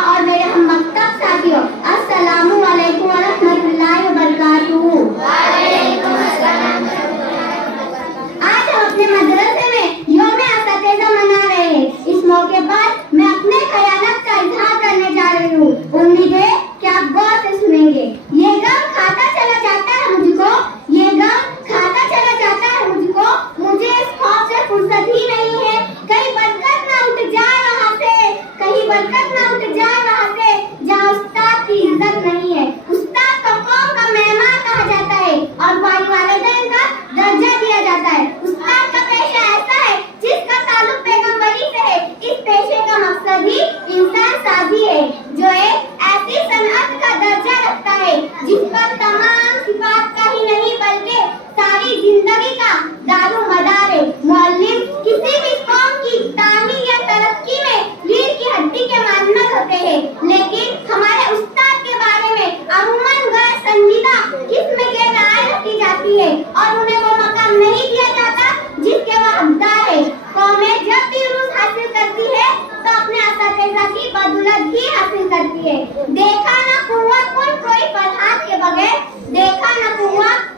اور میرے ہم مکتب ساتھیوں، السلام علیکم ورحمۃ اللہ وبرکاتہ۔ وعلیکم السلام۔ آج ہم اپنے مدرسے میں یوم اساتذہ منا رہے ہیں۔ اس موقع پر میں اپنے خیالات کا اظہار کرنے جا رہی ہوں۔ امید ہے کہ آپ غور سے سنیں گے۔ یہ غم کھاتا چلا جاتا ہے مجھ کو، یہ غم کھاتا چلا جاتا ہے مجھ کو، مجھے اس خوف سے فرصت ہی نہیں ہے کہیں برکت نہ اٹھ جائے وہاں سے، کہیں برکت نہ اٹھ جائے وہاں سے جہاں استاد کی عزت نہیں ہے۔ استاد کو قوم کا مہمان کہا جاتا ہے اور والدین کا درجہ دیا جاتا ہے۔ استاد کا پیشہ ایسا ہے جس کا تعلق پیغمبری سے ہے۔ اس پیشے کا مقصد ہی انسان سازی ہے، جو ایک ایسی صنعت کا درجہ رکھتا ہے جس پر تمام صفات کا ہی نہیں بلکہ ساری زندگی کا دار و مدار ہے۔ معلم کسی بھی قوم کی تعمیر یا ترقی میں ریڑھ کی ہڈی کے مانند ہوتے ہیں، لیکن ہمارے استاد کے بارے میں عموماً غیر سنجیدہ قسم کے رائے رکھی جاتی ہے اور انہیں وہ مقام نہیں دیا جاتا جس کے وہ حقدار ہے۔ قومیں جب بھی عروج حاصل کرتی ہے تو اپنے اساتذہ کی بدولت ہی حاصل کرتی ہے۔ دیکھا نہ قوت کن کوئی فرحات کے بغیر، دیکھا نہ قوت